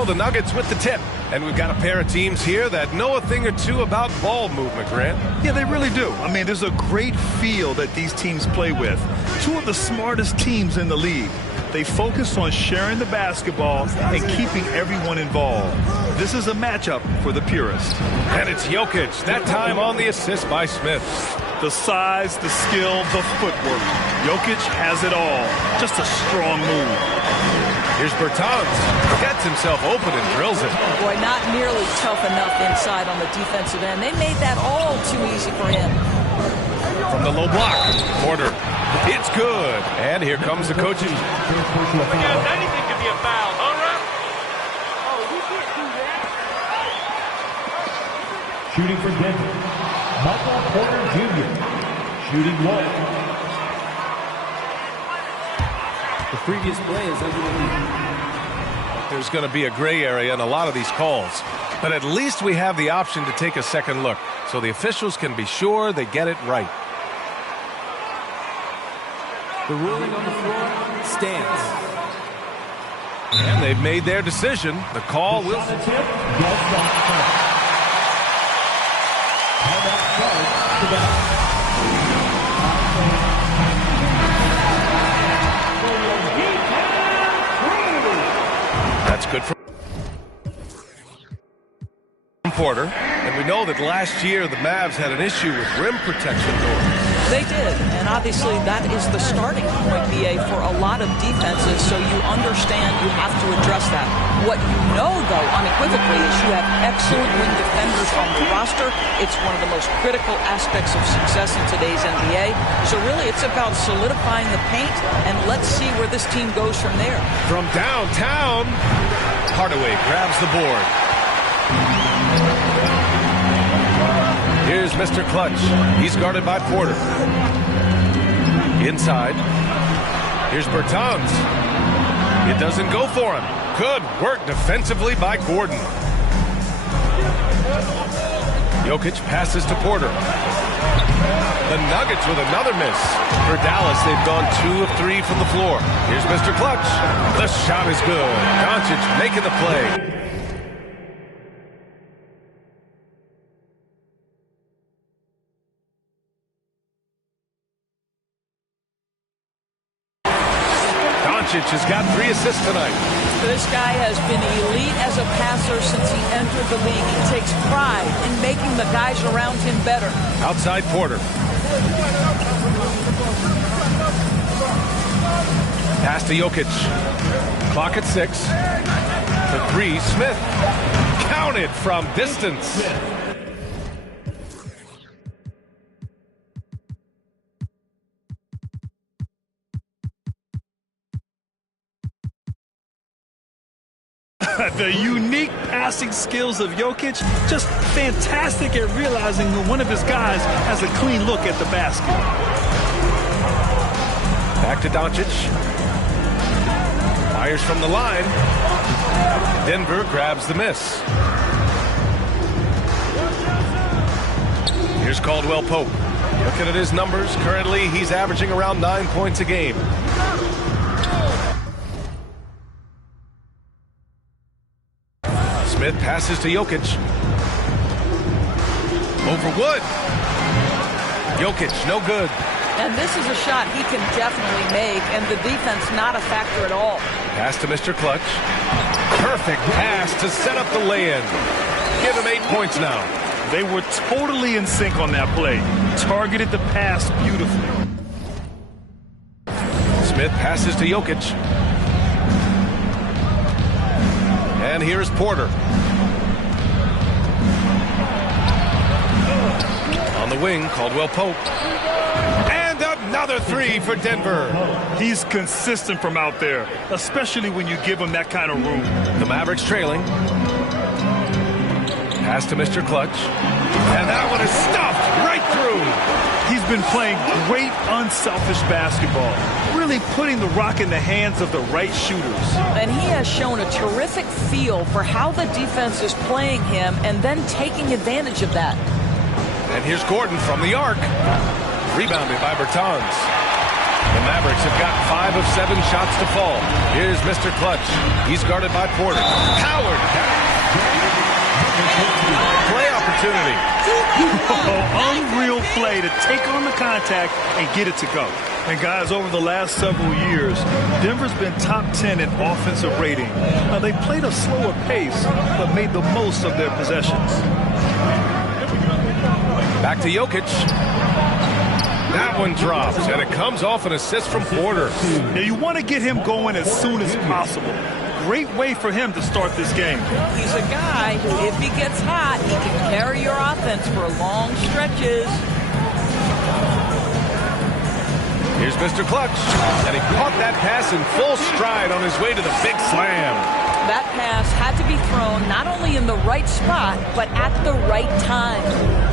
go the Nuggets with the tip. And we've got a pair of teams here that know a thing or two about ball movement, Grant. Yeah, they really do. I mean, there's a great feel that these teams play with. Two of the smartest teams in the league. They focus on sharing the basketball and keeping everyone involved. This is a matchup for the purist. And it's Jokic, that time on the assist by Smith. The size, the skill, the footwork. Jokic has it all. Just a strong move. Here's Bertans. Gets himself open and drills it. Boy, not nearly tough enough inside on the defensive end. They made that all too easy for him. From the low block, Porter. It's good. And here comes the coaching. Anything could be a foul, huh, ref? Shooting for Denver, Michael Porter Jr. Shooting 1. The previous play is under the lead. There's going to be a gray area in a lot of these calls. But at least we have the option to take a second look, so the officials can be sure they get it right. The ruling on the floor stands. And they've made their decision. The call will... That's good for Porter. And we know that last year the Mavs had an issue with rim protection norms. They did, and obviously that is the starting point, BA, for a lot of defenses, so you understand you have to address that. What you know, though, unequivocally, is you have excellent wing defenders on the roster. It's one of the most critical aspects of success in today's NBA. So really, it's about solidifying the paint, and let's see where this team goes from there. From downtown, Hardaway grabs the board. Here's Mr. Clutch. He's guarded by Porter. Inside. Here's Bertans. It doesn't go for him. Good work defensively by Gordon. Jokic passes to Porter. The Nuggets with another miss. For Dallas, they've gone 2 of 3 from the floor. Here's Mr. Clutch. The shot is good. Doncic making the play. Doncic has got 3 assists tonight. This guy has been elite as a passer since he entered the league. He takes pride in making the guys around him better. Outside Porter. Pass to Jokic. Clock at 6. The 3, Smith. Counted from distance. The unique passing skills of Jokic, just fantastic at realizing when one of his guys has a clean look at the basket. Back to Doncic. Fires from the line. Denver grabs the miss. Here's Caldwell Pope. Looking at his numbers, currently he's averaging around 9 points a game. Smith passes to Jokic. Over Wood. Jokic, no good. And this is a shot he can definitely make, and the defense not a factor at all. Pass to Mr. Clutch. Perfect pass to set up the lay-in. Give him 8 points now. They were totally in sync on that play. Targeted the pass beautifully. Smith passes to Jokic. And here's Porter. On the wing, Caldwell Pope. And another 3 for Denver. He's consistent from out there, especially when you give him that kind of room. The Mavericks trailing. Pass to Mr. Clutch. And that one is stuffed right through. He's been playing great unselfish basketball, really putting the rock in the hands of the right shooters. And he has shown a terrific feel for how the defense is playing him and then taking advantage of that. And here's Gordon from the arc. Rebounded by Bertans. The Mavericks have got 5 of 7 shots to fall. Here's Mr. Clutch. He's guarded by Porter. Howard. Play opportunity. Unreal play to take on the contact and get it to go. And guys, over the last several years, Denver's been top 10 in offensive rating. Now, they played a slower pace, but made the most of their possessions. Back to Jokic. That one drops, and it comes off an assist from Porter. Now, you want to get him going as soon as possible. Great way for him to start this game. He's a guy who, if he gets hot, he can carry your offense for long stretches. Here's Mr. Clutch, and he caught that pass in full stride on his way to the big slam. That pass had to be thrown not only in the right spot, but at the right time.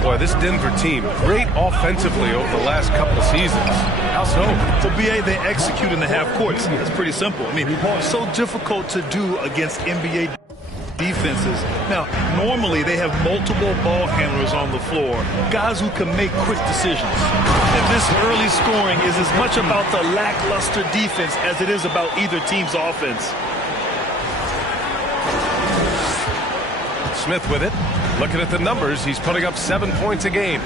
Boy, this Denver team, great offensively over the last couple of seasons. How so? For BA, they execute in the half courts. It's pretty simple. I mean, so difficult to do against NBA defenses. Now, normally they have multiple ball handlers on the floor, guys who can make quick decisions. And this early scoring is as much about the lackluster defense as it is about either team's offense. Smith with it. Looking at the numbers, he's putting up 7 points a game.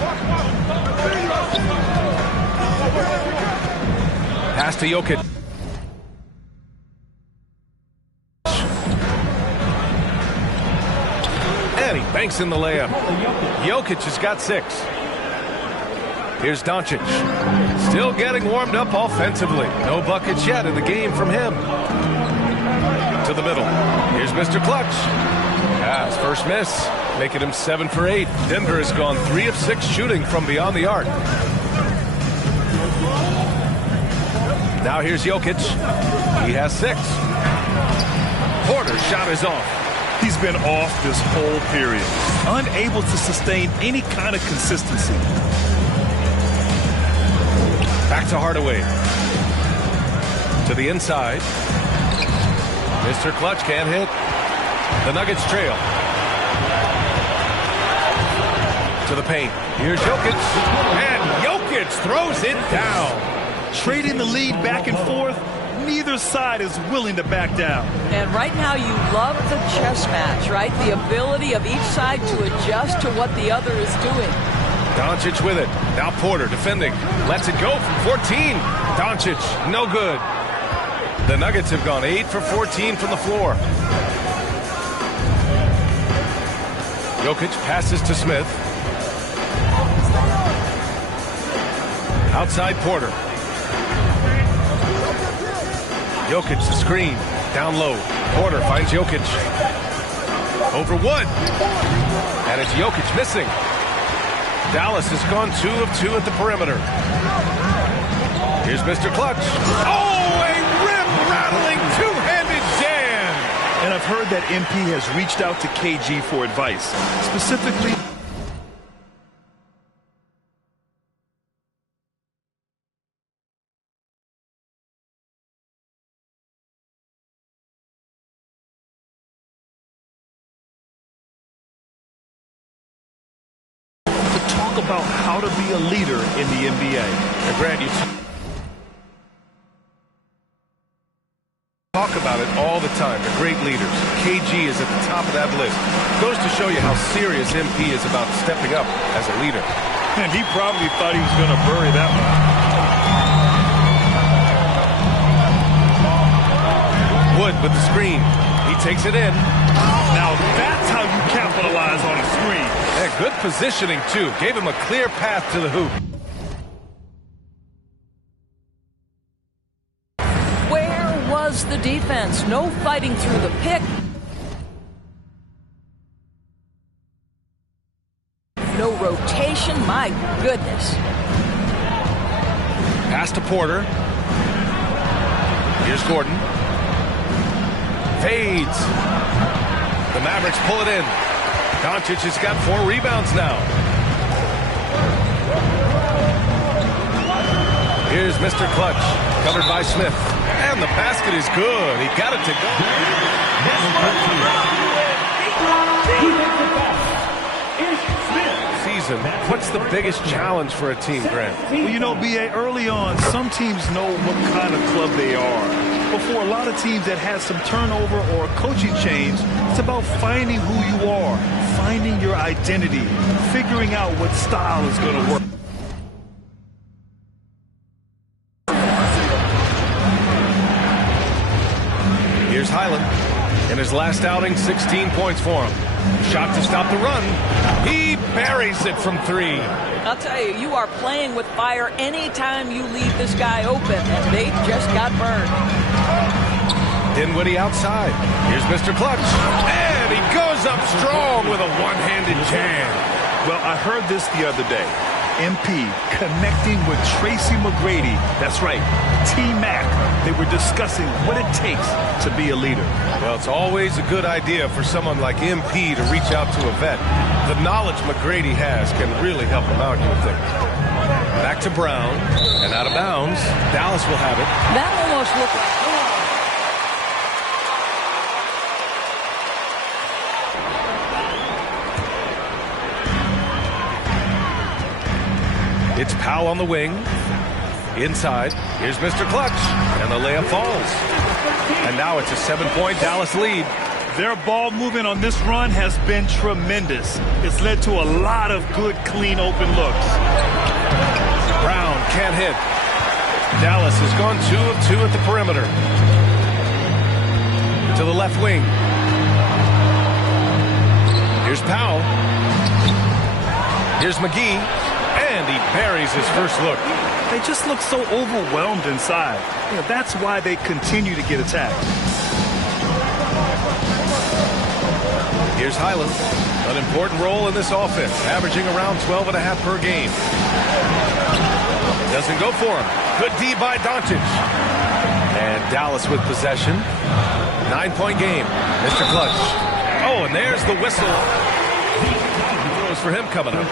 Pass to Jokic. And he banks in the layup. Jokic has got 6. Here's Doncic. Still getting warmed up offensively. No buckets yet in the game from him. To the middle. Here's Mr. Clutch. Pass, first miss, making him 7 for 8. Denver has gone 3 of 6 shooting from beyond the arc. Now here's Jokic. He has 6. Porter's shot is off. He's been off this whole period, unable to sustain any kind of consistency. Back to Hardaway. To the inside. Mr. Clutch can't hit. The Nuggets trail. To the paint. Here's Jokic. And Jokic throws it down. Trading the lead back and forth, neither side is willing to back down. And right now you love the chess match, right? The ability of each side to adjust to what the other is doing. Doncic with it. Now Porter defending. Lets it go from 14. Doncic, no good. The Nuggets have gone 8 for 14 from the floor. Jokic passes to Smith. Outside Porter. Jokic the screen. Down low. Porter finds Jokic. Over Wood. And it's Jokic missing. Dallas has gone 2 of 2 at the perimeter. Here's Mr. Clutch. Oh, a rim-rattling two-handed jam. And I've heard that MP has reached out to KG for advice, specifically about how to be a leader in the NBA. And Grant, you talk about it all the time, the great leaders. KG is at the top of that list. Goes to show you how serious MP is about stepping up as a leader. And he probably thought he was going to bury that one. Wood with the screen. He takes it in. Now that's how you capitalize on a screen. Yeah, good positioning, too. Gave him a clear path to the hoop. Where was the defense? No fighting through the pick. No rotation. My goodness. Pass to Porter. Here's Gordon. Fades. The Mavericks pull it in. Doncic has got 4 rebounds now. Here's Mr. Clutch, covered by Smith. And the basket is good. He got it to go. Sees season, what's the biggest challenge for a team, Grant? Well, you know, B.A., early on, some teams know what kind of club they are. But for a lot of teams that had some turnover or a coaching change, it's about finding who you are, finding your identity, figuring out what style is going to work. Here's Highland. In his last outing, 16 points for him. Shot to stop the run. He buries it from 3. I'll tell you, you are playing with fire anytime you leave this guy open, and they just got burned. Dinwiddie outside. Here's Mr. Clutch. And he goes up strong with a one-handed jam. Well, I heard this the other day. MP connecting with Tracy McGrady. That's right, T-Mac. They were discussing what it takes to be a leader. Well, it's always a good idea for someone like MP to reach out to a vet. The knowledge McGrady has can really help him out, you would think. Back to Brown, and out of bounds. Dallas will have it. That almost looked like... It's Powell on the wing. Inside, here's Mr. Clutch, and the layup falls. And now it's a 7-point Dallas lead. Their ball movement on this run has been tremendous. It's led to a lot of good, clean, open looks. Brown can't hit. Dallas has gone 2 of 2 at the perimeter. To the left wing. Here's Powell. Here's McGee. And he buries his first look. They just look so overwhelmed inside. You know, that's why they continue to get attacked. Here's Highland. An important role in this offense, averaging around 12.5 per game. Doesn't go for him. Good D by Doncic. And Dallas with possession. 9-point game. Mr. Clutch. Oh, and there's the whistle. Throws for him coming up.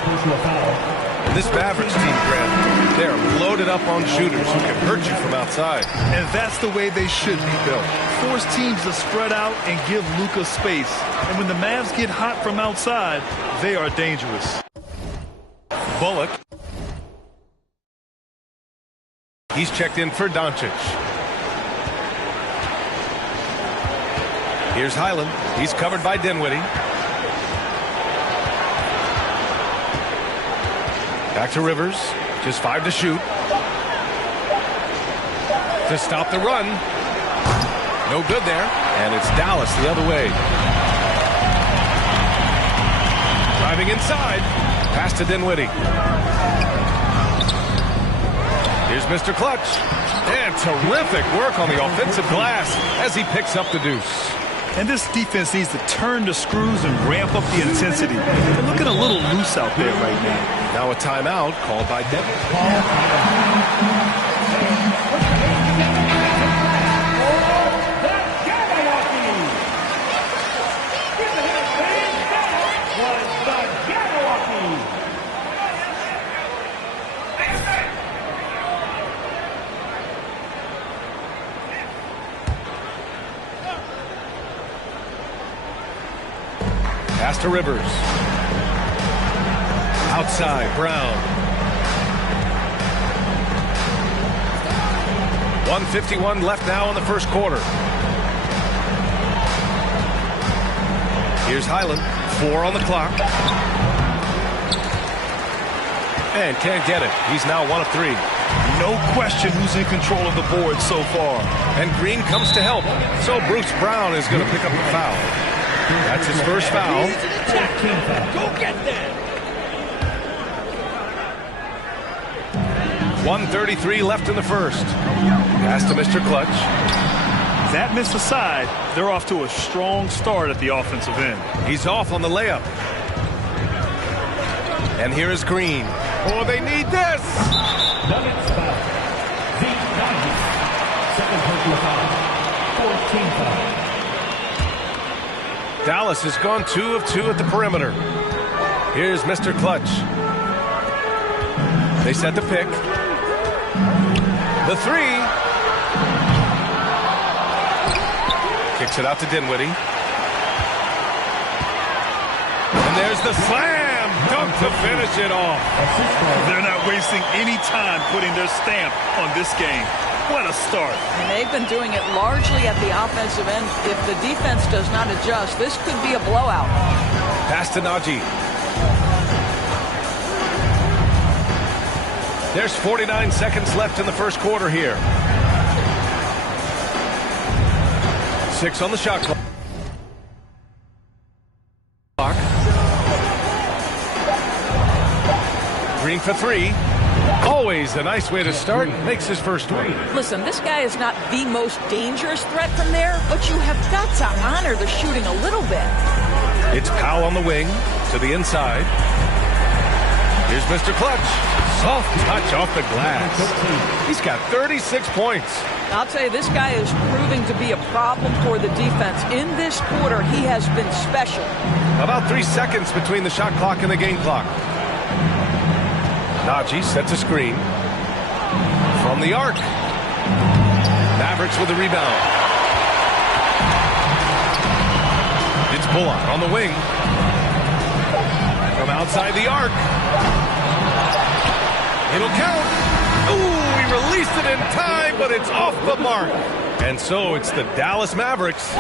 This Mavericks team, Grant, they're loaded up on shooters who can hurt you from outside. And that's the way they should be built. Force teams to spread out and give Luka space. And when the Mavs get hot from outside, they are dangerous. Bullock. He's checked in for Doncic. Here's Highland. He's covered by Dinwiddie. Back to Rivers. Just 5 to shoot. To stop the run. No good there. And it's Dallas the other way. Driving inside. Pass to Dinwiddie. Here's Mr. Clutch. And terrific work on the offensive glass as he picks up the deuce. And this defense needs to turn the screws and ramp up the intensity. They're looking a little loose out there right now. Now a timeout called by Devin. Pass to Rivers. Outside, Brown. 1:51 left now in the first quarter. Here's Highland. 4 on the clock. And can't get it. He's now 1 of 3. No question who's in control of the board so far. And Green comes to help. So Bruce Brown is going to pick up the foul. That's his first foul. Go get that! 1:33 left in the first. Pass to Mr. Clutch. That missed aside, they're off to a strong start at the offensive end. He's off on the layup. And here is Green. Oh, they need this! Nuggets foul. Zeke Nuggets. Second personal foul. 14 foul. Dallas has gone 2 of 2 at the perimeter. Here's Mr. Clutch. They set the pick. The 3. Kicks it out to Dinwiddie. And there's the slam dunk to finish it off. They're not wasting any time putting their stamp on this game. What a start. And they've been doing it largely at the offensive end. If the defense does not adjust, this could be a blowout. Pass to Najee. There's 49 seconds left in the first quarter here. 6 on the shot clock. Green for 3. Always a nice way to start. Makes his first one. Listen, this guy is not the most dangerous threat from there, but you have got to honor the shooting a little bit. It's Powell on the wing to the inside. Here's Mr. Clutch. Soft touch off the glass. He's got 36 points. I'll tell you, this guy is proving to be a problem for the defense. In this quarter, he has been special. About 3 seconds between the shot clock and the game clock. Najee sets a screen. From the arc. Mavericks with the rebound. It's Bullock on the wing. From outside the arc. It'll count. Ooh, he released it in time, but it's off the mark. And so it's the Dallas Mavericks.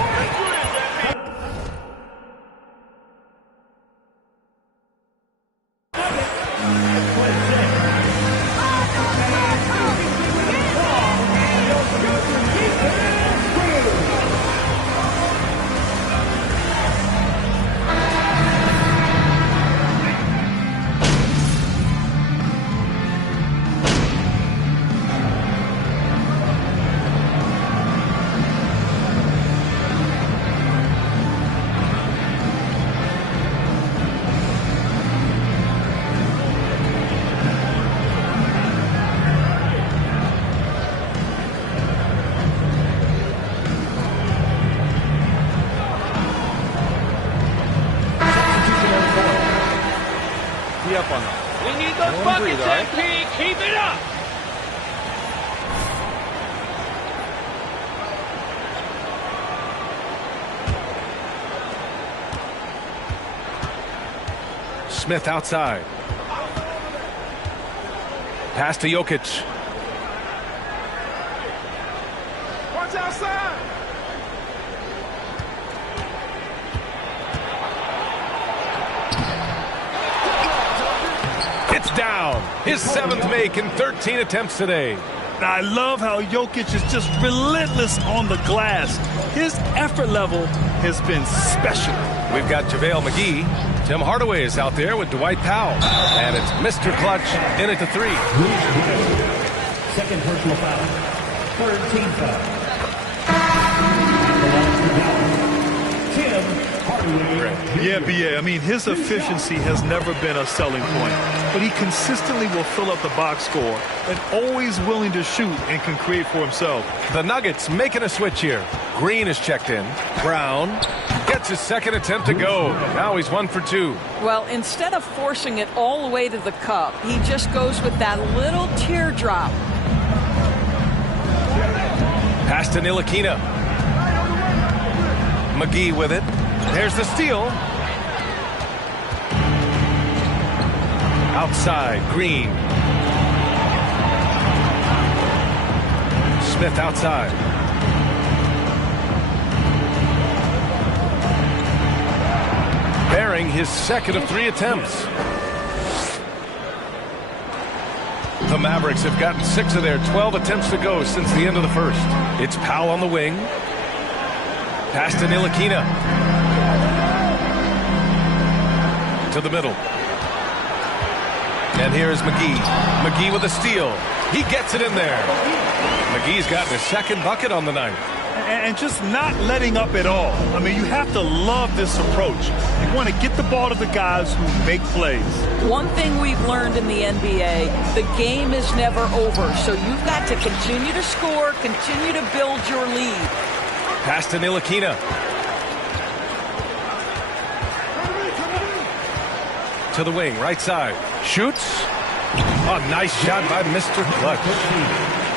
We need those buckets, MP. Keep it up. Smith outside. Pass to Jokic. Watch outside. It's down. His 7th make in 13 attempts today. I love how Jokic is just relentless on the glass. His effort level has been special. We've got JaVale McGee. Tim Hardaway is out there with Dwight Powell. And it's Mr. Clutch in at the 3. Second personal foul. Third team foul. Tim Hardaway. Yeah, BA. I mean, his efficiency has never been a selling point, but he consistently will fill up the box score and always willing to shoot and can create for himself. The Nuggets making a switch here. Green is checked in. Brown gets his second attempt to go. Now he's 1 for 2. Well, instead of forcing it all the way to the cup, he just goes with that little teardrop. Pass to Ntilikina. McGee with it. There's the steal. Outside, Green. Smith outside. Bearing his second of 3 attempts. The Mavericks have gotten 6 of their 12 attempts to go since the end of the first. It's Powell on the wing. Pass to Ntilikina. To the middle. And here's McGee. McGee with a steal. He gets it in there. McGee's gotten his second bucket on the night. And just not letting up at all. I mean, you have to love this approach. You want to get the ball to the guys who make plays. One thing we've learned in the NBA, the game is never over. So you've got to continue to score, continue to build your lead. Pass to Ntilikina. To the wing, right side. Shoots. A nice shot by Mr. Clutch.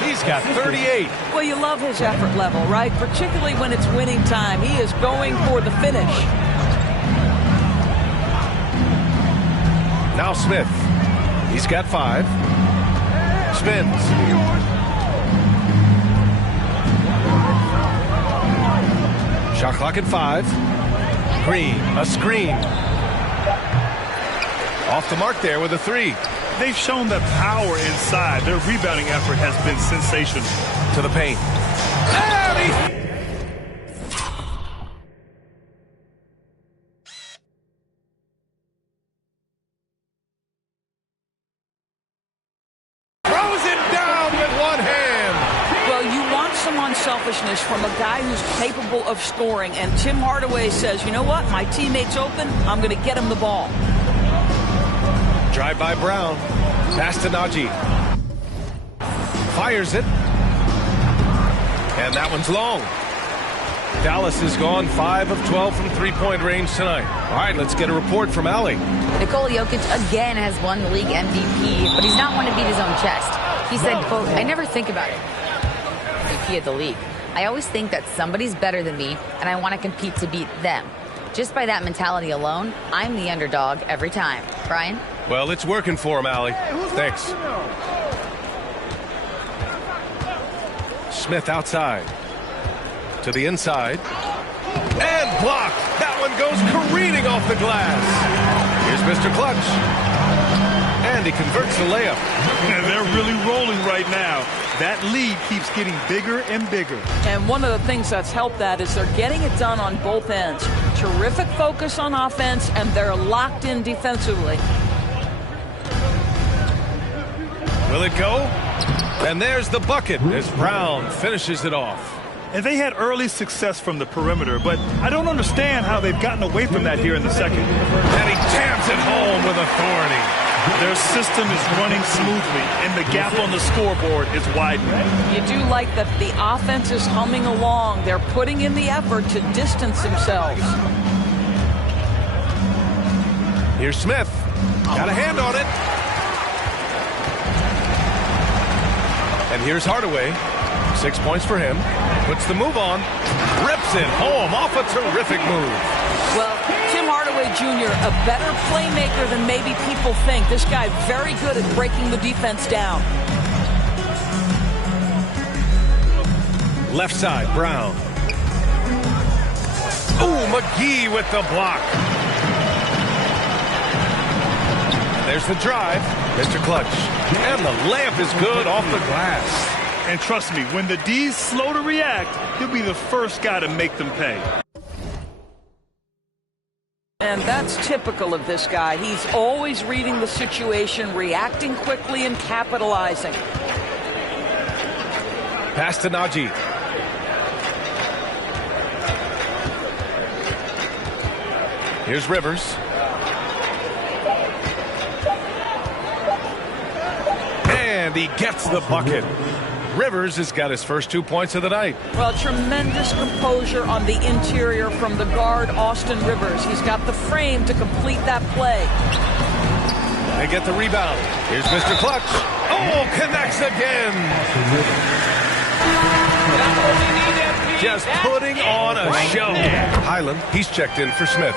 He's got 38. Well, you love his effort level, right? Particularly when it's winning time. He is going for the finish. Now Now Smith. He's got 5. Spins. Shot clock at 5. Green, a screen. Off the mark there with a 3. They've shown the power inside. Their rebounding effort has been sensational. To the paint. And he throws it down with one hand. Well, you want some unselfishness from a guy who's capable of scoring, and Tim Hardaway says, you know what, my teammate's open, I'm going to get him the ball. Drive by Brown. Pass to Najee. Fires it. And that one's long. Dallas has gone 5 of 12 from three-point range tonight. All right, let's get a report from Allie. Nikola Jokic again has won the league MVP, but he's not one to beat his own chest. He said, quote, I never think about it. MVP of the league. I always think that somebody's better than me, and I want to compete to beat them. Just by that mentality alone, I'm the underdog every time. Brian? Well, it's working for him, Allie. Thanks. Smith outside. To the inside. And blocked. That one goes careening off the glass. Here's Mr. Clutch. And he converts the layup. And they're really rolling right now. That lead keeps getting bigger and bigger. And one of the things that's helped that is they're getting it done on both ends. Terrific focus on offense, and they're locked in defensively. Will it go? And there's the bucket as Brown finishes it off. And they had early success from the perimeter, but I don't understand how they've gotten away from that here in the second. And he jams it home with authority. Their system is running smoothly, and the gap on the scoreboard is widening. You do like that the offense is humming along. They're putting in the effort to distance themselves. Here's Smith. Got a hand on it. And here's Hardaway. 6 points for him. Puts the move on. Rips it home off a terrific move. Well, Tim Hardaway Jr., a better playmaker than maybe people think. This guy very good at breaking the defense down. Left side, Brown. Ooh, McGee with the block. There's the drive. Mr. Clutch. And the layup is good off the glass. And trust me, when the D's slow to react, he'll be the first guy to make them pay. And that's typical of this guy. He's always reading the situation, reacting quickly, and capitalizing. Pass to Najee. Here's Rivers. And he gets the bucket. Rivers has got his first 2 points of the night. Well, tremendous composure on the interior from the guard, Austin Rivers. He's got the frame to complete that play. They get the rebound. Here's Mr. Clutch. Oh, connects again. Just putting on a show. Highland, he's checked in for Smith.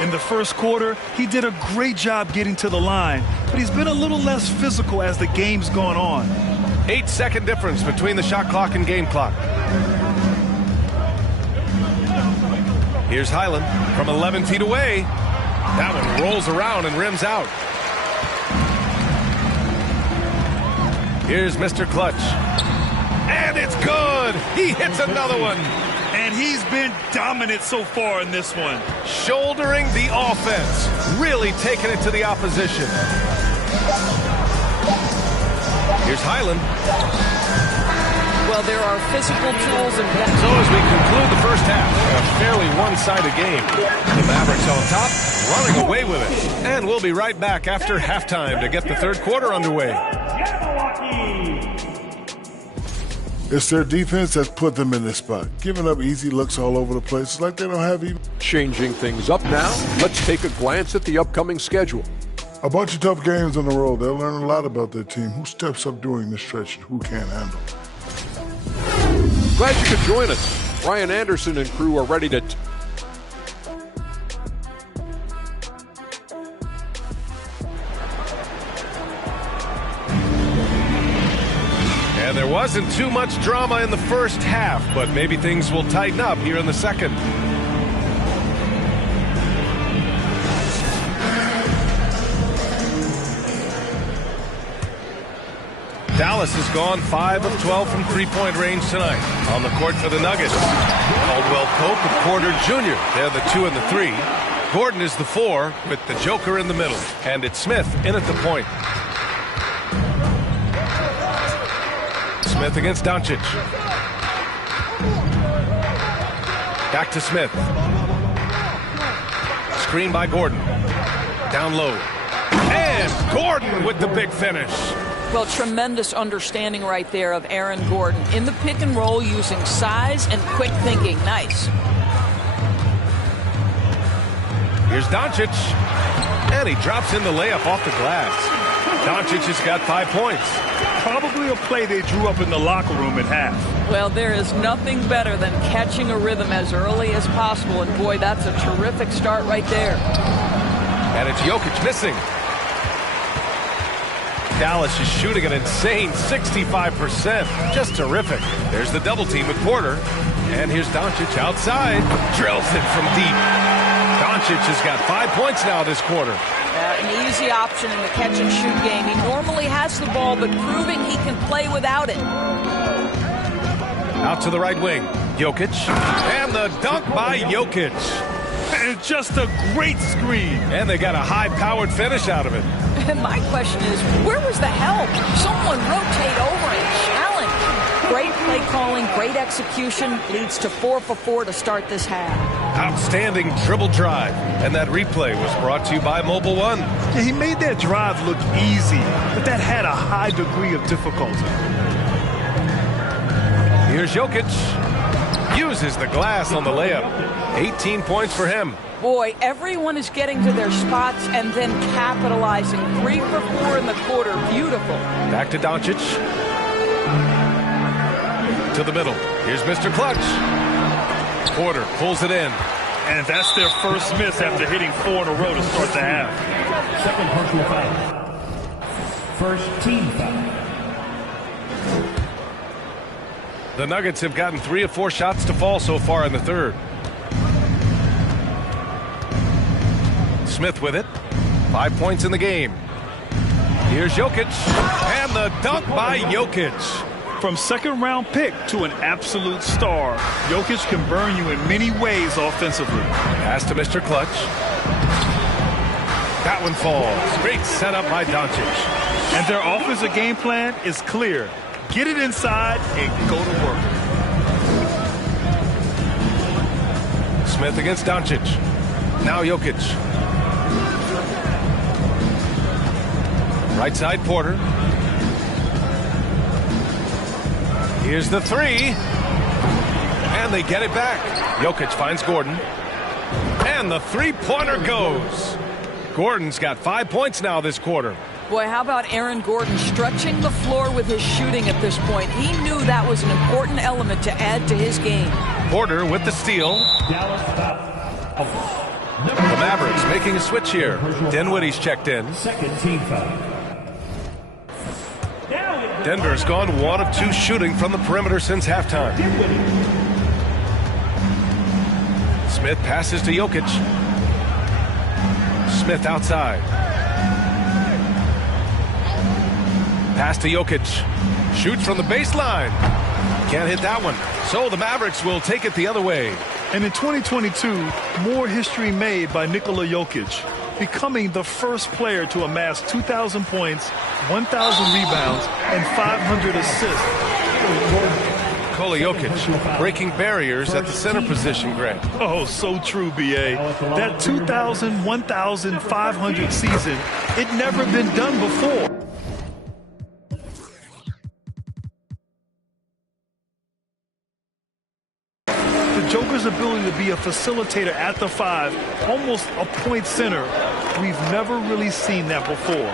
In the first quarter, he did a great job getting to the line, but he's been a little less physical as the game's gone on. 8-second difference between the shot clock and game clock. Here's Highland from 11 feet away. That one rolls around and rims out. Here's Mr. Clutch. And it's good. He hits another one. And he's been dominant so far in this one. Shouldering the offense. Really taking it to the opposition. Here's Highland. Well, there are physical tools and... So as we conclude the first half, a fairly one-sided game. The Mavericks on top, running away with it. And we'll be right back after halftime to get the third quarter underway. It's their defense that's put them in this spot. Giving up easy looks all over the place. It's like they don't have even... Changing things up now, let's take a glance at the upcoming schedule. A bunch of tough games on the road. They'll learn a lot about their team, who steps up during this stretch and who can't handle. Glad you could join us. Ryan Anderson and crew are ready to... And there wasn't too much drama in the first half, but maybe things will tighten up here in the second. Dallas has gone 5 of 12 from three-point range tonight. On the court for the Nuggets, Caldwell Pope and Porter Jr. They're the 2 and the 3. Gordon is the 4 with the Joker in the middle. And it's Smith in at the point. Smith against Doncic. Back to Smith. Screen by Gordon. Down low. And Gordon with the big finish. Well, tremendous understanding right there of Aaron Gordon. In the pick and roll, using size and quick thinking. Nice. Here's Doncic. And he drops in the layup off the glass. Doncic has got 5 points. Probably a play they drew up in the locker room at half. Well, there is nothing better than catching a rhythm as early as possible. And boy, that's a terrific start right there. And it's Jokic missing. Dallas is shooting an insane 65%. Just terrific. There's the double team with Porter. And here's Doncic outside. Drills it from deep. Doncic has got 5 points now this quarter. An easy option in the catch-and-shoot game. He normally has the ball, but proving he can play without it. Out to the right wing. Jokic. And the dunk by Jokic. And just a great screen. And they got a high-powered finish out of it. And my question is, where was the help? Someone rotate over and challenge. Great play calling, great execution, leads to 4 for 4 to start this half. Outstanding dribble drive. And that replay was brought to you by Mobile One. Yeah, he made that drive look easy, but that had a high degree of difficulty. Here's Jokic. Uses the glass on the layup. 18 points for him. Boy, everyone is getting to their spots and then capitalizing. 3 for 4 in the quarter. Beautiful. Back to Doncic. To the middle. Here's Mr. Clutch. Porter pulls it in. And that's their first miss after hitting 4 in a row to start the half. Second personal foul. First team foul. The Nuggets have gotten 3 of 4 shots to fall so far in the third. Smith with it. 5 points in the game. Here's Jokic. And the dunk by Jokic. From second-round pick to an absolute star, Jokic can burn you in many ways offensively. Pass to Mr. Clutch. That one falls. Great setup by Doncic. And their offensive game plan is clear. Get it inside and go to work. Smith against Doncic. Now Jokic. Right side Porter. Here's the 3. And they get it back. Jokic finds Gordon. And the three-pointer goes. Gordon's got 5 points now this quarter. Boy, how about Aaron Gordon stretching the floor with his shooting at this point? He knew that was an important element to add to his game. Porter with the steal. Dallas foul. The Mavericks making a switch here. Dinwiddie's checked in. Second team foul. Denver's gone 1 of 2 shooting from the perimeter since halftime. Smith passes to Jokic. Smith outside. Pass to Jokic. Shoots from the baseline. Can't hit that one. So the Mavericks will take it the other way. And in 2022, more history made by Nikola Jokic, becoming the first player to amass 2,000 points, 1,000 rebounds, and 500 assists. Nikola Jokic breaking barriers at the center position, Greg. Oh, so true, B.A. That 2,000, 1,500 season, it never been done before. Joker's ability to be a facilitator at the 5, almost a point center, we've never really seen that before.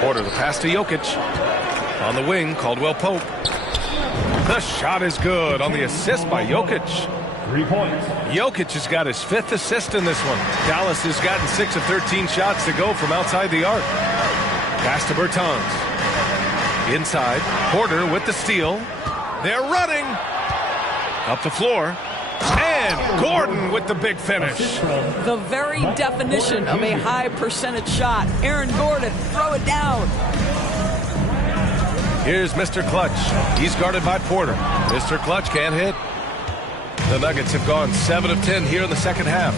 Porter, the pass to Jokic. On the wing, Caldwell Pope. The shot is good on the assist by Jokic. 3 points. Jokic has got his 5th assist in this one. Dallas has gotten 6 of 13 shots to go from outside the arc. Pass to Bertans. Inside, Porter with the steal. They're running. Up the floor. And Gordon with the big finish. The very definition of a high percentage shot. Aaron Gordon, throw it down. Here's Mr. Clutch. He's guarded by Porter. Mr. Clutch can't hit. The Nuggets have gone 7 of 10 here in the second half.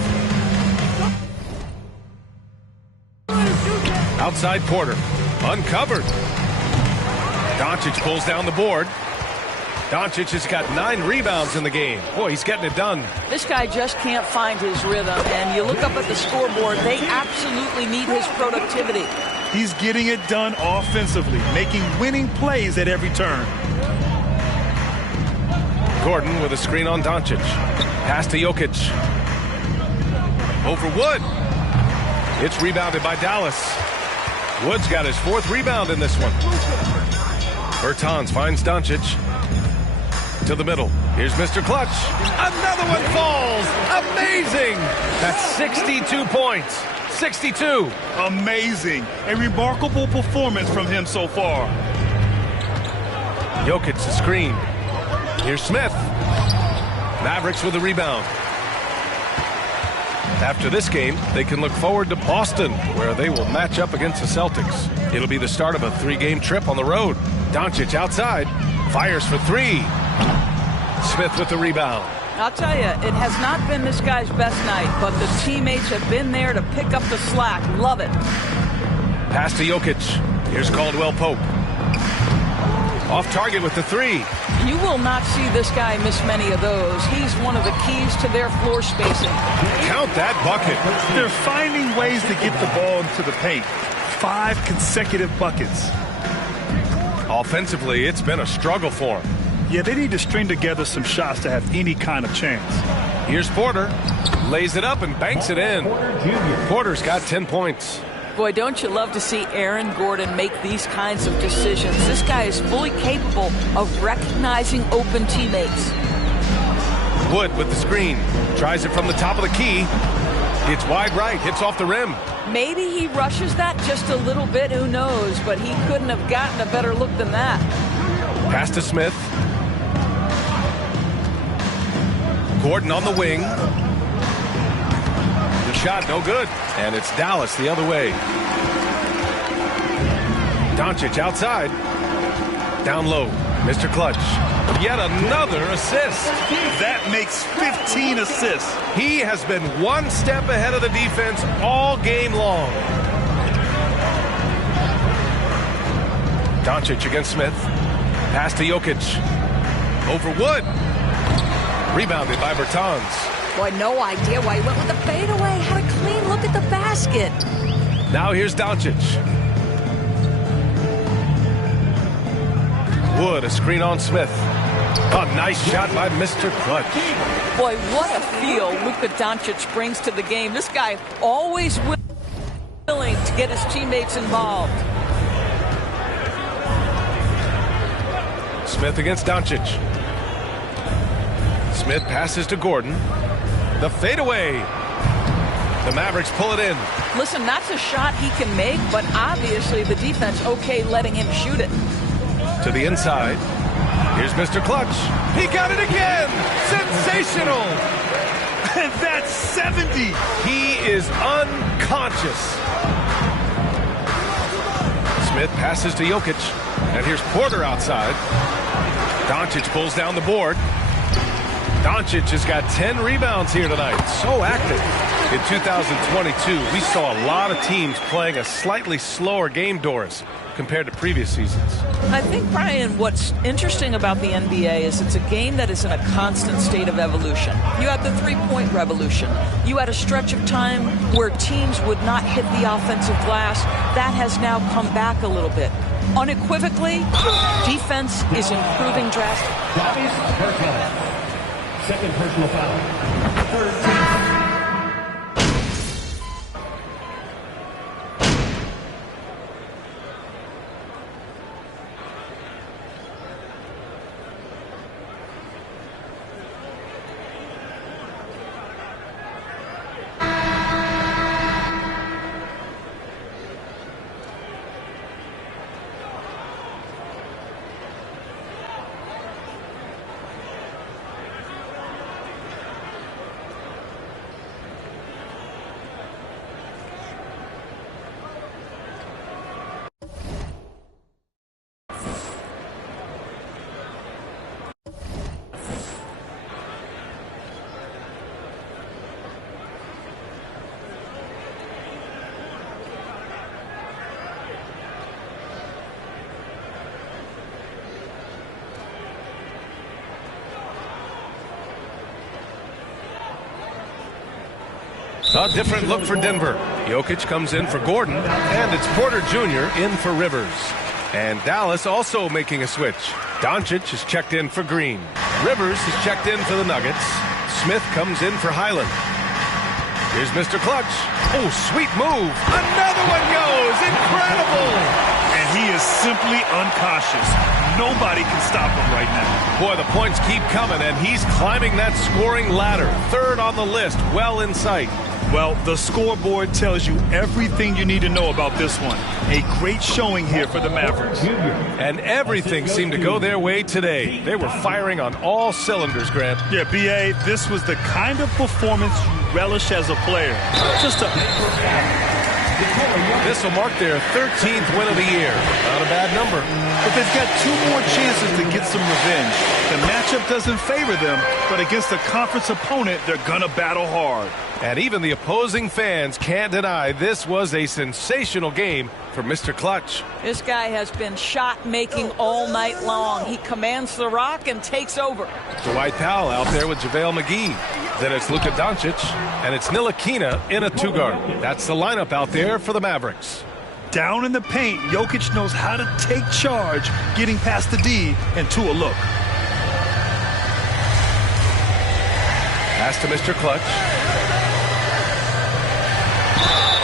Outside Porter. Uncovered. Doncic pulls down the board. Doncic has got 9 rebounds in the game. Boy, he's getting it done. This guy just can't find his rhythm, and you look up at the scoreboard, they absolutely need his productivity. He's getting it done offensively, making winning plays at every turn. Gordon with a screen on Doncic. Pass to Jokic. Over Wood. It's rebounded by Dallas. Wood's got his 4th rebound in this one. Bertans finds Doncic. To the middle. Here's Mr. Clutch. Another one falls. Amazing. That's 62 points. 62. Amazing. A remarkable performance from him so far. Jokic the screen. Here's Smith. Mavericks with the rebound. After this game, they can look forward to Boston, where they will match up against the Celtics. It'll be the start of a 3-game trip on the road. Doncic outside. Fires for 3. Smith with the rebound. I'll tell you, it has not been this guy's best night, but the teammates have been there to pick up the slack. Love it. Pass to Jokic. Here's Caldwell Pope. Off target with the 3. You will not see this guy miss many of those. He's one of the keys to their floor spacing. Count that bucket. They're finding ways to get the ball into the paint. 5 consecutive buckets. Offensively, it's been a struggle for him. Yeah, they need to string together some shots to have any kind of chance. Here's Porter. Lays it up and banks it in. Porter's got 10 points. Boy, don't you love to see Aaron Gordon make these kinds of decisions. This guy is fully capable of recognizing open teammates. Wood with the screen. Tries it from the top of the key. It's wide right. Hits off the rim. Maybe he rushes that just a little bit. Who knows? But he couldn't have gotten a better look than that. Pass to Smith. Gordon on the wing. The shot no good. And it's Dallas the other way. Doncic outside. Down low. Mr. Clutch. Yet another assist. That makes 15 assists. He has been one step ahead of the defense all game long. Doncic against Smith. Pass to Jokic. Over Wood. Rebounded by Bertans. Boy, no idea why he went with the fadeaway. Had a clean look at the basket. Now here's Doncic. Wood, a screen on Smith. A nice shot by Mr. Clutch. Boy, what a feel Luka Doncic brings to the game. This guy always willing to get his teammates involved. Smith against Doncic. Smith passes to Gordon. The fadeaway. The Mavericks pull it in. Listen, that's a shot he can make, but obviously the defense okay letting him shoot it. To the inside. Here's Mr. Clutch. He got it again. Sensational. And that's 70. He is unconscious. Smith passes to Jokic. And here's Porter outside. Doncic pulls down the board. Doncic has got 10 rebounds here tonight. So active. In 2022, we saw a lot of teams playing a slightly slower game, Doris, compared to previous seasons. I think, Brian, what's interesting about the NBA is it's a game that is in a constant state of evolution. You had the three-point revolution. You had a stretch of time where teams would not hit the offensive glass. That has now come back a little bit. Unequivocally, defense is improving drastically. Second personal foul. Third team. A different look for Denver. Jokic comes in for Gordon, and it's Porter Jr. in for Rivers. And Dallas also making a switch. Doncic is checked in for Green. Rivers is checked in for the Nuggets. Smith comes in for Highland. Here's Mr. Clutch. Oh, sweet move. Another one goes. Incredible. And he is simply uncautious. Nobody can stop him right now. Boy, the points keep coming, and he's climbing that scoring ladder. Third on the list, well in sight. Well, the scoreboard tells you everything you need to know about this one. A great showing here for the Mavericks. And everything seemed to go their way today. They were firing on all cylinders, Grant. Yeah, B.A., this was the kind of performance you relish as a player. This will mark their 13th win of the year. Not a bad number. But they've got 2 more chances to get some revenge. The matchup doesn't favor them, but against a conference opponent, they're going to battle hard. And even the opposing fans can't deny this was a sensational game for Mr. Clutch. This guy has been shot-making all night long. He commands the rock and takes over. Dwight Powell out there with JaVale McGee. Then it's Luka Doncic, and it's Ntilikina in a 2-guard. That's the lineup out there for the Mavericks. Down in the paint, Jokic knows how to take charge, getting past the D and to a look. Pass to Mr. Clutch.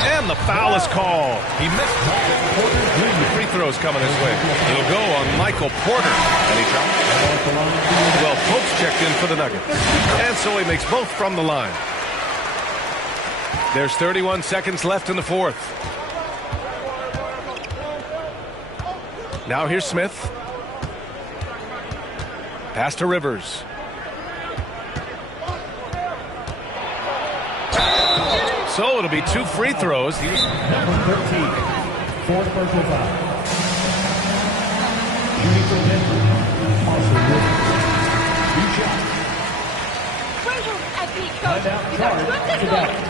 And the foul is called. He missed. Free throws coming his way. It'll go on Michael Porter. Anytime. Well, Pope's checked in for the Nuggets. And so he makes both from the line. There's 31 seconds left in the fourth. Now here's Smith. Pass to Rivers. So it'll be 2 free throws. Number 13, 4th personal foul. Shooting for Denver, Austin Rivers. 2 shots. Timeout charge to Dallas.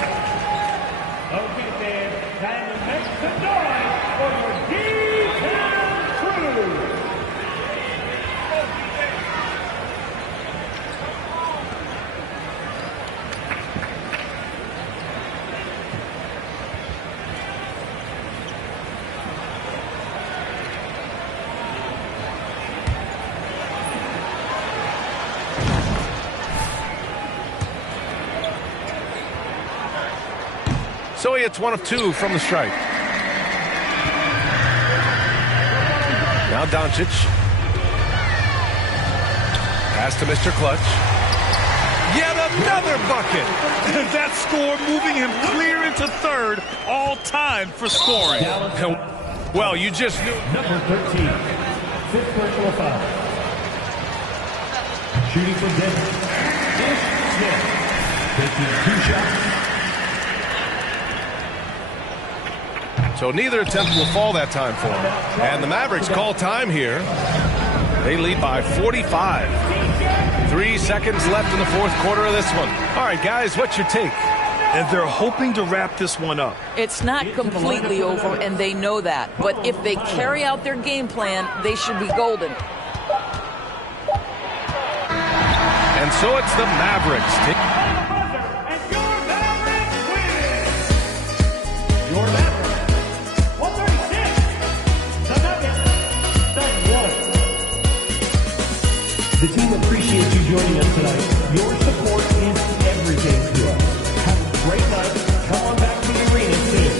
Okay, fans, time to make some noise for your D-Town crew. So he hits 1 of 2 from the stripe. Now Doncic. Pass to Mr. Clutch. Yet another bucket. That score moving him clear into 3rd all time for scoring. Well, you just knew. Number 13, 5th personal foul. Shooting for Denver, Ish Smith. Taking 2 shots. So neither attempt will fall that time for him. And the Mavericks call time here. They lead by 45. 3 seconds left in the fourth quarter of this one. All right, guys, what's your take? And they're hoping to wrap this one up. It's not completely over, and they know that. But if they carry out their game plan, they should be golden. And so it's the Mavericks. Your Mavericks, 136. The Nuggets, 31. The team appreciates you joining us tonight. Your support is everything to us. Have a great night. Come on back to the arena soon.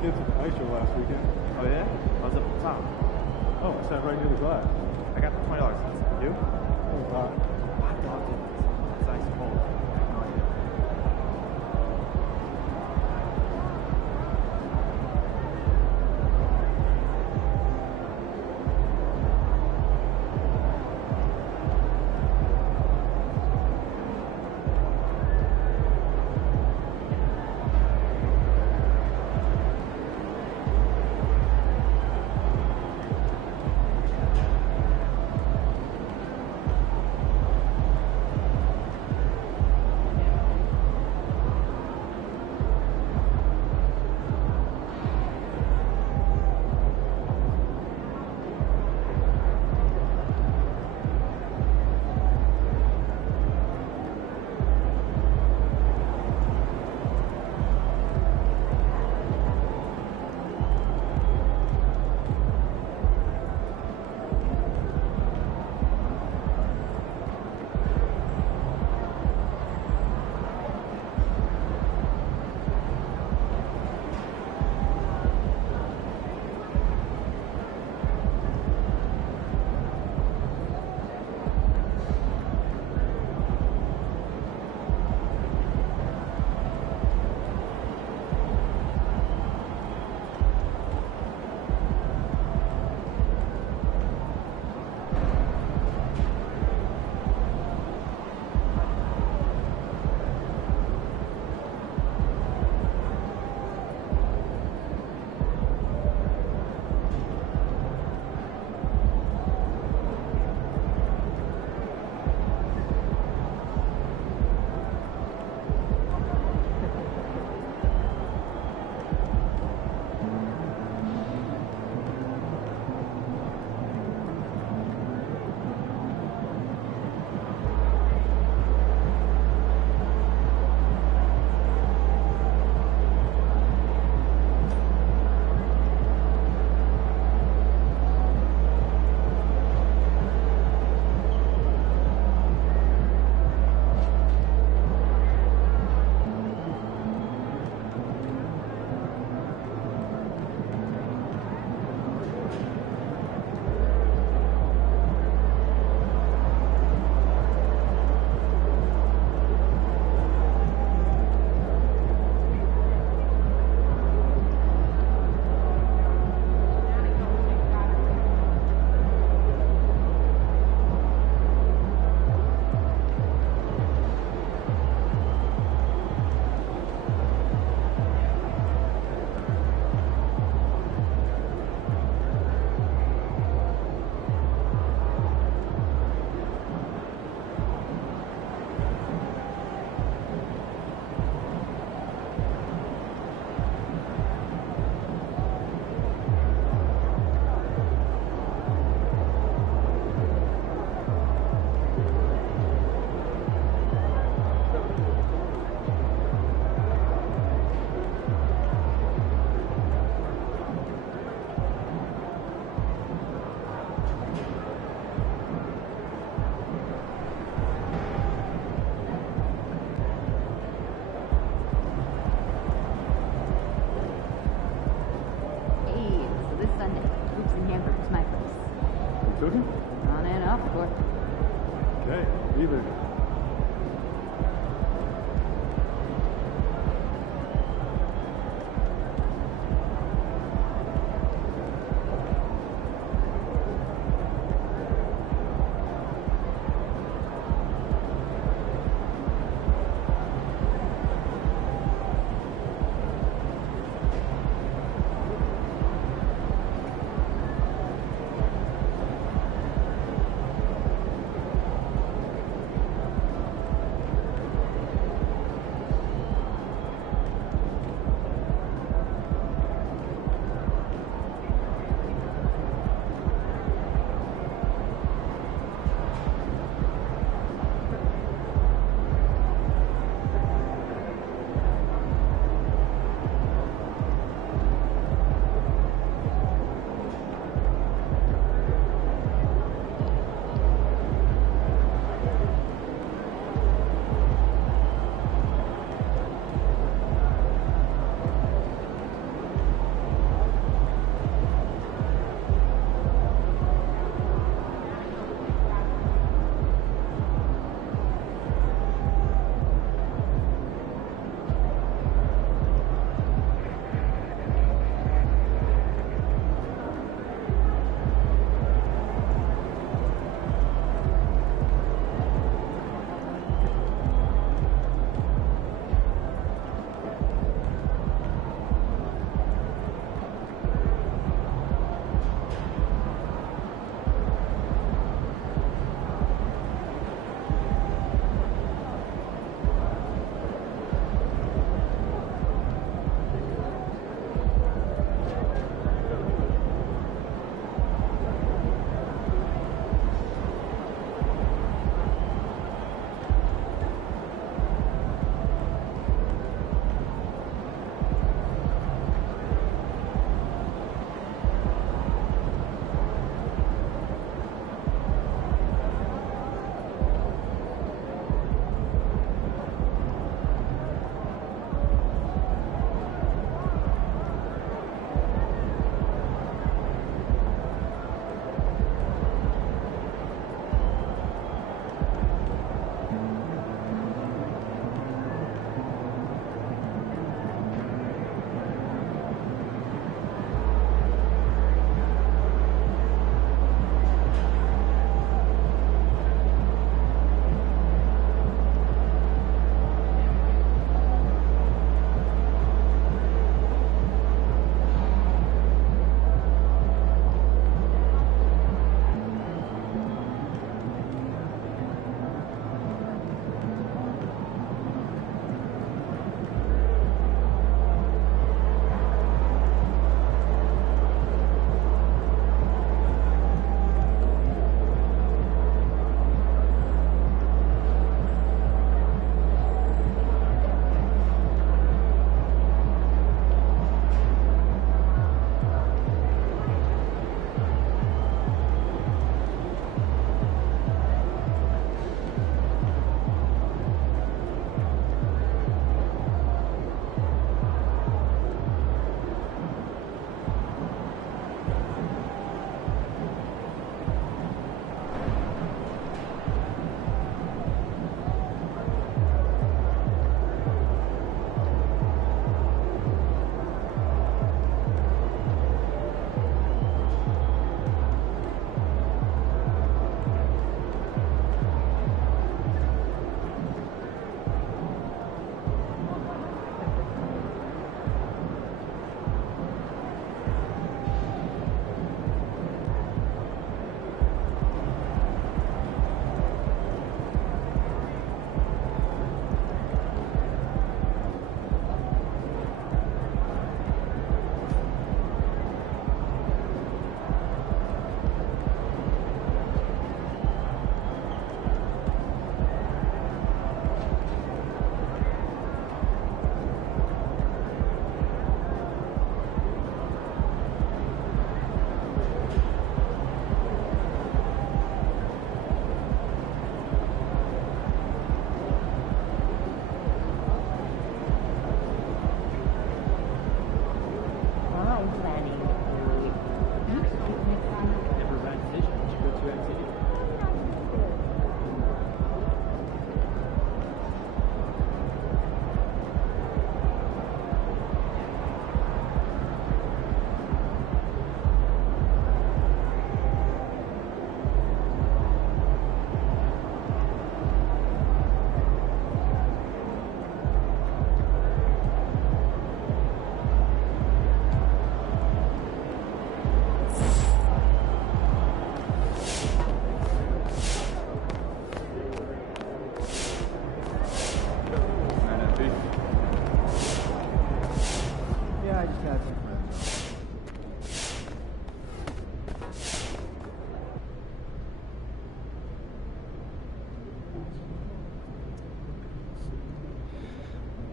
kids at the ice show last weekend. Oh yeah? I was up at the top. Oh, I sat right near the glass. I got the $20. You? Oh, hot. Hot dog tickets. It's ice cold. I have no idea.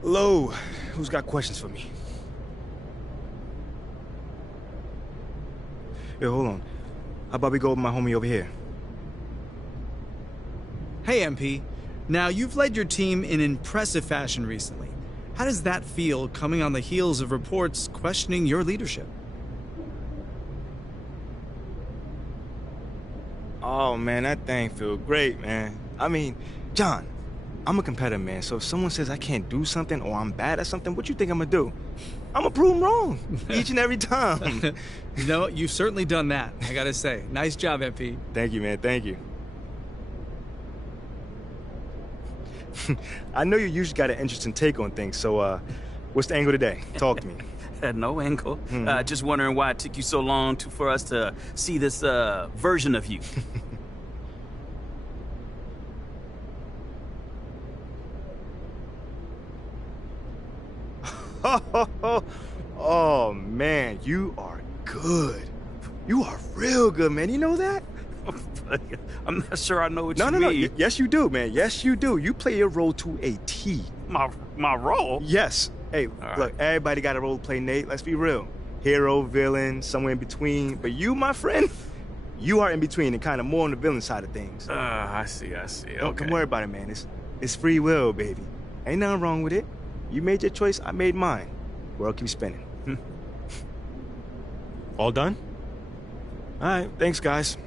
Hello. Who's got questions for me? Yo, hold on. How about we go with my homie over here? Hey, MP. Now, you've led your team in impressive fashion recently. How does that feel coming on the heels of reports questioning your leadership? Oh, man, that thing feel great, man. I mean, John, I'm a competitor, man, so if someone says I can't do something or I'm bad at something, what you think I'm gonna do? I'm gonna prove them wrong each and every time. No, you've certainly done that, I gotta say. Nice job, MP. Thank you, man, thank you. I know you usually got an interesting take on things, so what's the angle today? Talk to me. No angle. Just wondering why it took you so long for us to see this version of you. Oh, man, you are good. You are real good, man. You know that? I'm not sure I know what you mean. No. Yes, you do, man. Yes, you do. You play your role to a T. My role? Yes. Hey, right. Look, everybody got a role to play, Nate. Let's be real. Hero, villain, somewhere in between. But you, my friend, you are in between and kind of more on the villain side of things. I see. Don't worry about it, man. It's free will, baby. Ain't nothing wrong with it. You made your choice, I made mine. World keeps spinning. All done? All right, thanks, guys.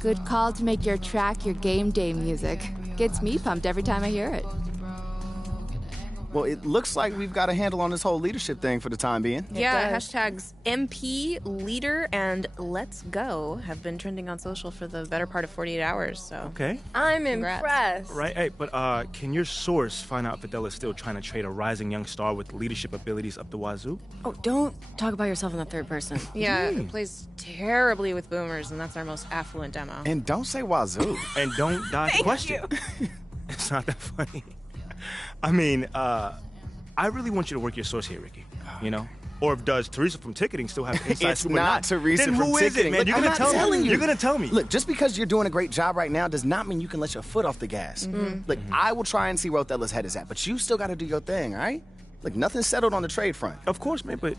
Good call to make your track your game day music. Gets me pumped every time I hear it. Well, it looks like we've got a handle on this whole leadership thing for the time being. Yeah, hashtags MP, leader, and let's go have been trending on social for the better part of 48 hours, so. Okay. I'm impressed. Right, hey, but can your source find out if Adele is still trying to trade a rising young star with leadership abilities up the wazoo? Oh, don't talk about yourself in the third person. Yeah, it plays terribly with boomers, and that's our most affluent demo. And don't say wazoo. And don't dodge the question. It's not that funny. I mean, I really want you to work your source here, Ricky. You know? Or does Teresa from ticketing still have insights? It's not Teresa then from who is ticketing. it, man? Look, You're gonna tell me. You're gonna tell me. Look, just because you're doing a great job right now does not mean you can let your foot off the gas. Look, I will try and see where Othello's head is at, but you still got to do your thing, all right? Look, nothing's settled on the trade front. Of course, man, but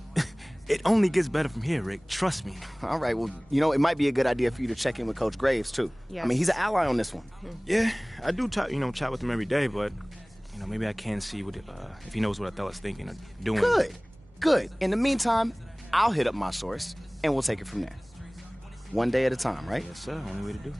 it only gets better from here, Rick. Trust me. All right, well, you know, it might be a good idea for you to check in with Coach Graves, too. Yes. I mean, he's an ally on this one. Yeah, I do, chat with him every day, but, maybe I can see what if he knows what Othello's thinking or doing. Good. In the meantime, I'll hit up my source, and we'll take it from there. One day at a time, right? Yes, sir. Only way to do it.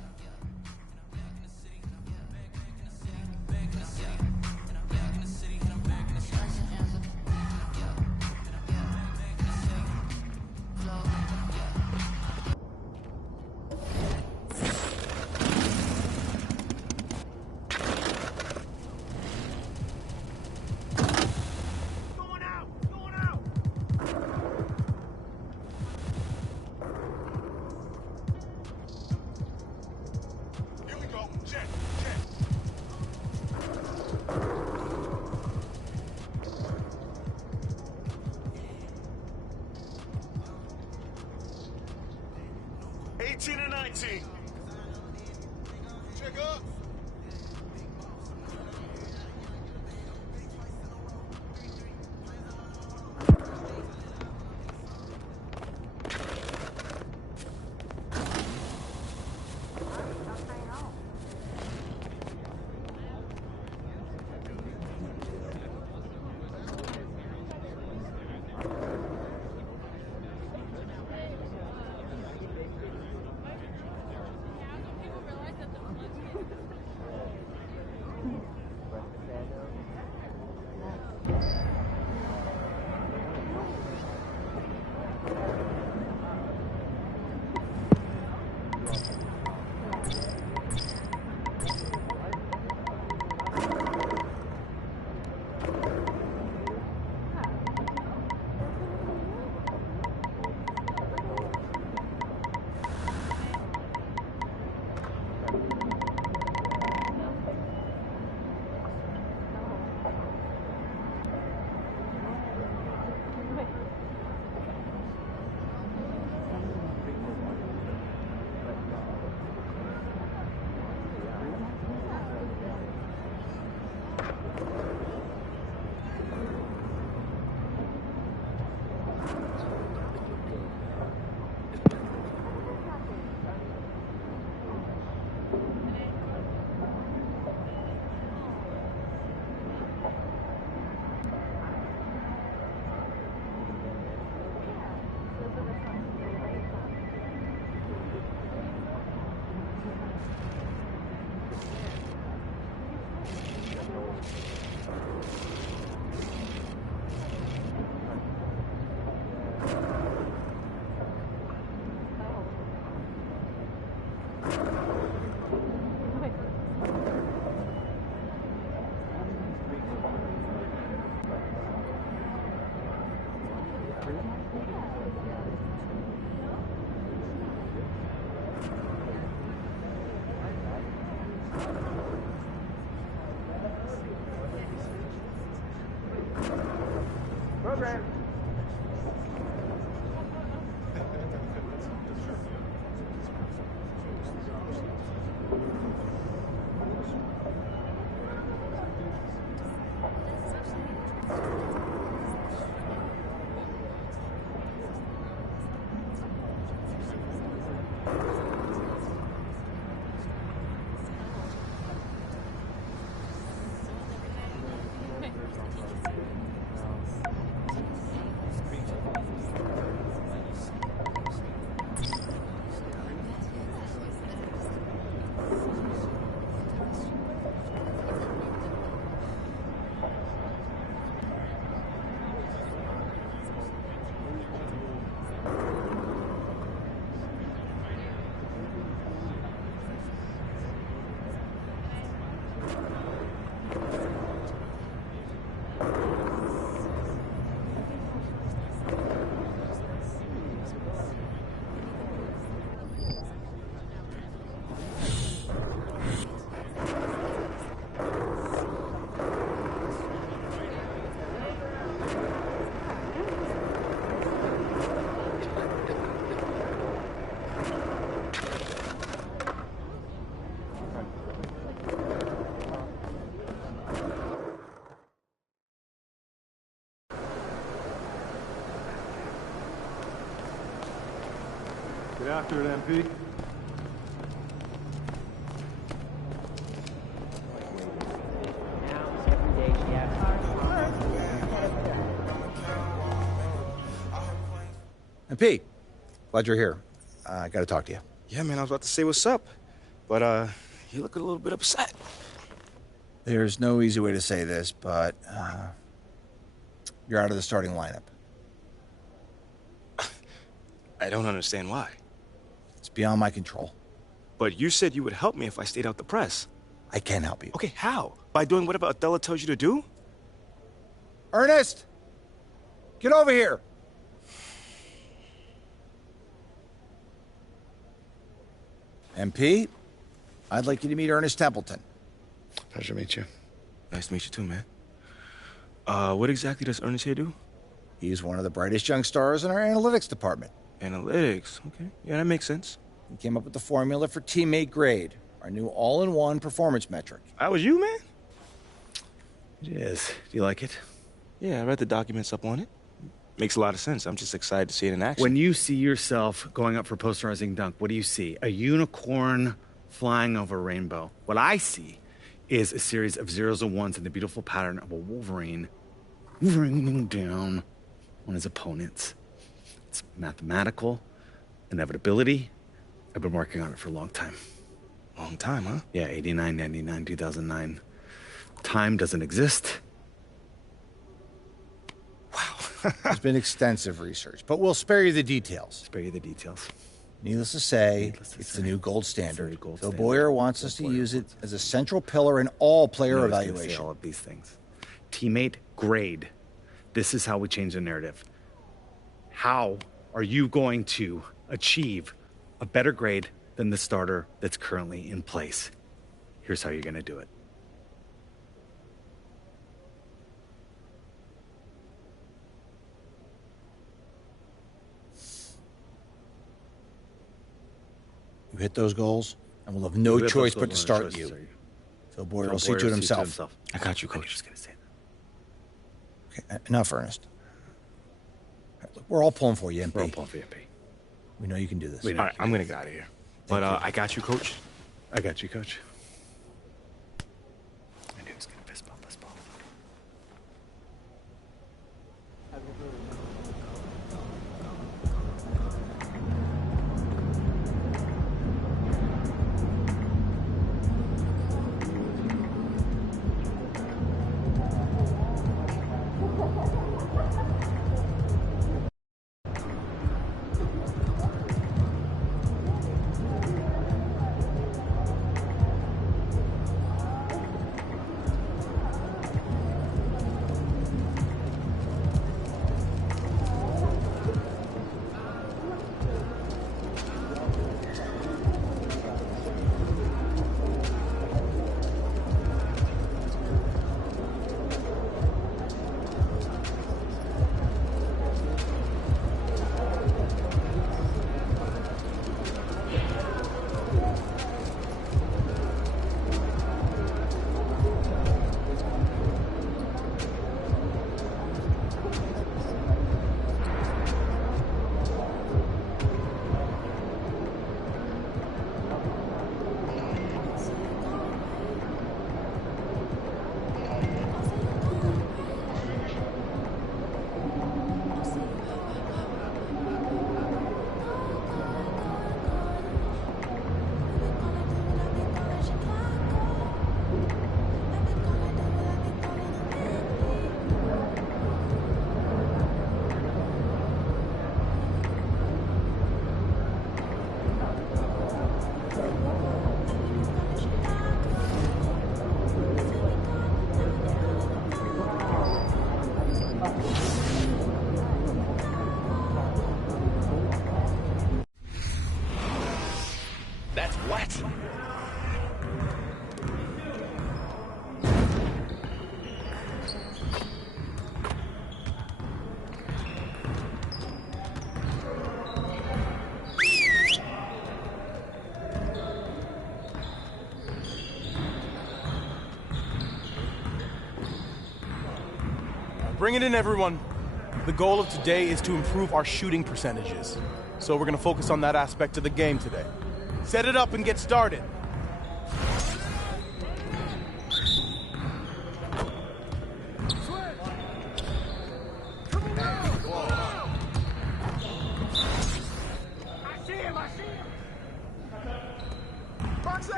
Program. after it, MP. MP, glad you're here. I gotta talk to you. Yeah, man, I was about to say what's up, but you look a little bit upset. There's no easy way to say this, but you're out of the starting lineup. I don't understand why. It's beyond my control. But you said you would help me if I stayed out the press. I can help you. Okay, how? By doing whatever Othello tells you to do? Ernest! Get over here! MP, I'd like you to meet Ernest Templeton. Pleasure to meet you. Nice to meet you too, man. What exactly does Ernest here do? He's one of the brightest young stars in our analytics department. Analytics, okay. Yeah, that makes sense. He came up with the formula for teammate grade, our new all-in-one performance metric. That was you, man? It is. Do you like it? Yeah, I read the documents up on it. Makes a lot of sense. I'm just excited to see it in action. When you see yourself going up for posterizing dunk, what do you see? A unicorn flying over a rainbow. What I see is a series of zeros and ones in the beautiful pattern of a Wolverine ringing down on his opponents. It's mathematical inevitability. I've been working on it for a long time. Long time, huh? Yeah, 89, 99, 2009. Time doesn't exist. There's been extensive research, but we'll spare you the details. Spare you the details. Needless to say, it's the new gold standard. Phil Boyer wants us to use it as a central pillar in all player evaluation. All of these things. Teammate grade. This is how we change the narrative. How are you going to achieve a better grade than the starter that's currently in place? Here's how you're going to do it. You hit those goals, and we'll have no choice but to start you. Phil Boyer will see to it himself. I got you, Coach. I'm just going to say that. Okay, enough, Ernest. Look, we're all pulling for you, MP. We're all pulling for you, MP. We know you can do this. All right, I'm going to get out of here. But I got you, Coach. I got you, Coach. I knew he was going to fist bump us both. That's wet. Bring it in, everyone. The goal of today is to improve our shooting percentages. So we're going to focus on that aspect of the game today. Set it up and get started.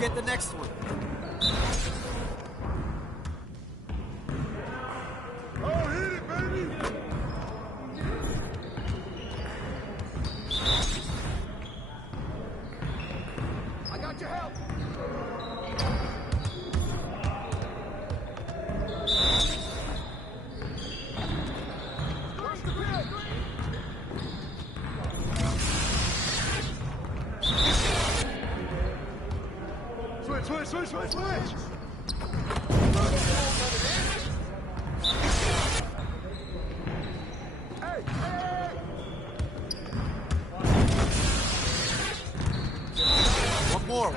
Get the next one. Oh, hit it, baby! I got your help. Switch! Hey!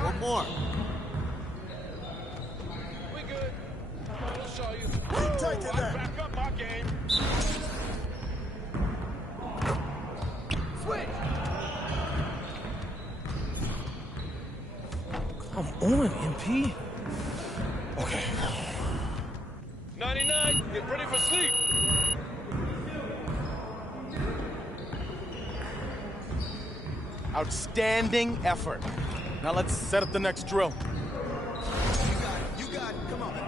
One more. We good. We'll show you. Take it there. Back up my game. Switch! Come on, MP. Okay. 99, get ready for sleep. Outstanding effort. Now let's set up the next drill. You got it. Come on, man.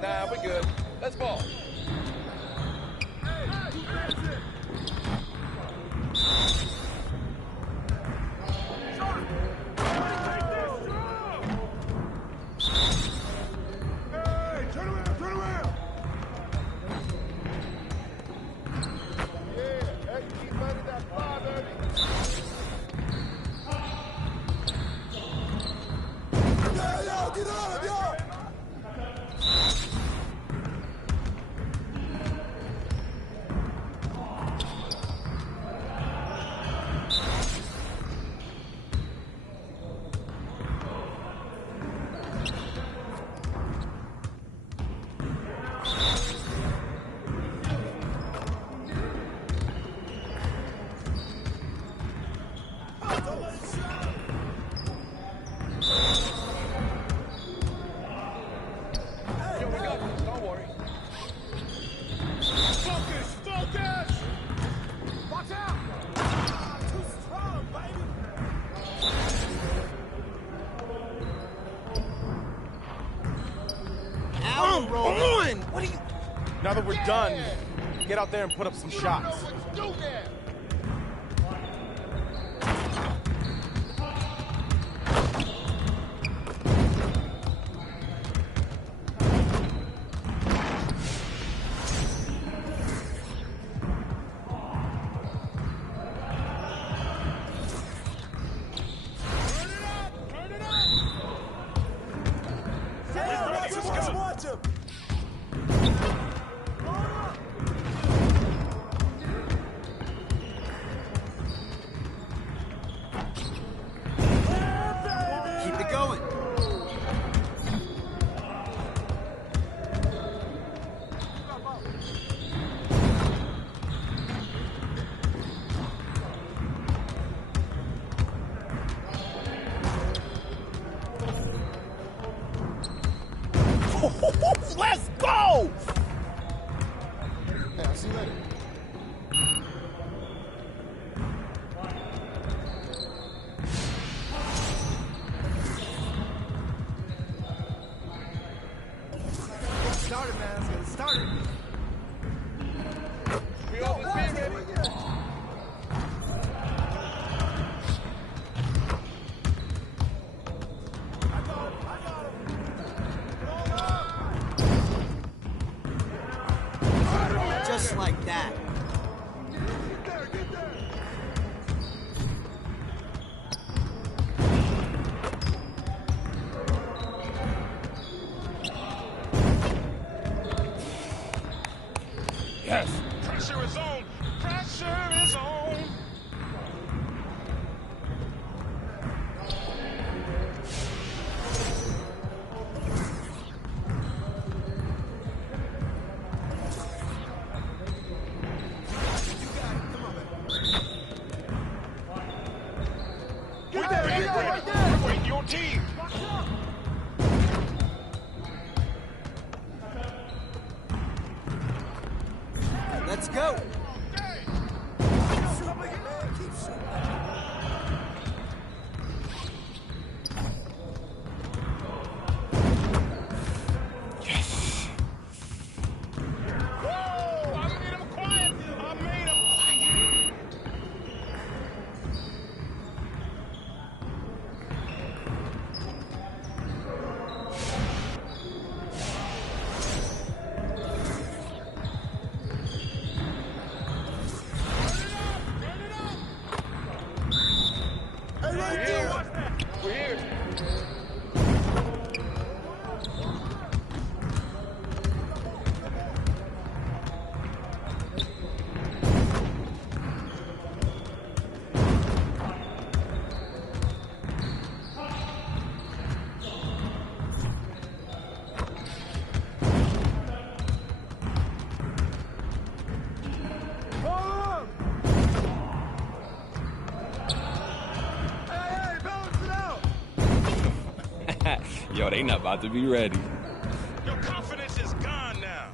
Nah, we good. Let's ball. Now that we're done, get out there and put up some shots. Let's go! Hey, I'll see you later. Started, man. Let's get it started. We always be ready. Just like that. Yes. Pressure is on. Pressure is on. go. Yo, they not about to be ready. Your confidence is gone now.